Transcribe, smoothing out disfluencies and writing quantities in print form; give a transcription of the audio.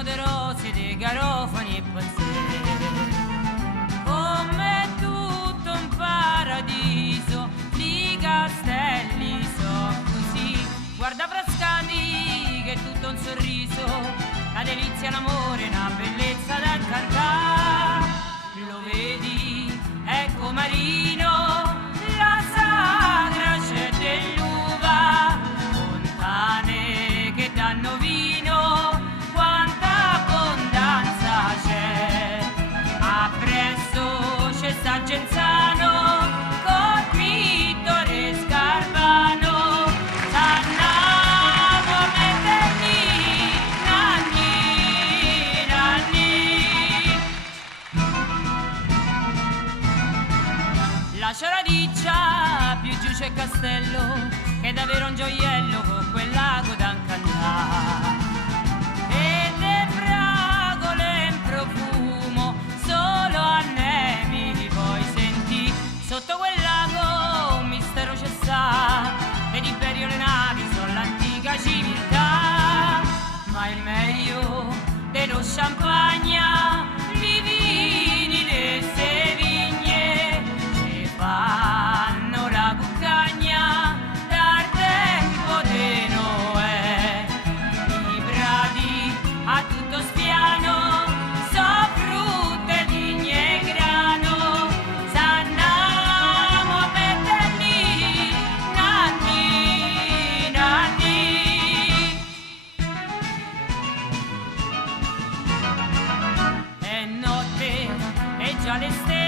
profumo de rose, de garofani e pazzeschi. Come tutto un paradiso, di castelli so così. Guarda Frascati che è tutto un sorriso, la delizia, l'amore, una bellezza da incantare. Lo vedi, ecco Marino, la sagra c'è dell'uva, fontane che danno vino, quanta abbondanza c'è. Appresso c'è sta Genzano, col pittore Scarbano, Sannamo Metelli, Nanni, Nanni. La Ciaradiccia, più giù c'è Castello, che è davvero un gioiello con quel lago da incantare. E le fragole in profumo, solo a Nemi poi sentì. Sotto quel lago un mistero c'è sta, ed imperio le navi sono l'antica civiltà. Ma il meglio dello champagne, i vini, le vigne, ci fanno la cuccagna dal tempo de Noè. I prati a tutto spiano, so frutte, vigne e grano, Sannamo Metelli, Nanni, Nanni. È notte e già le stelle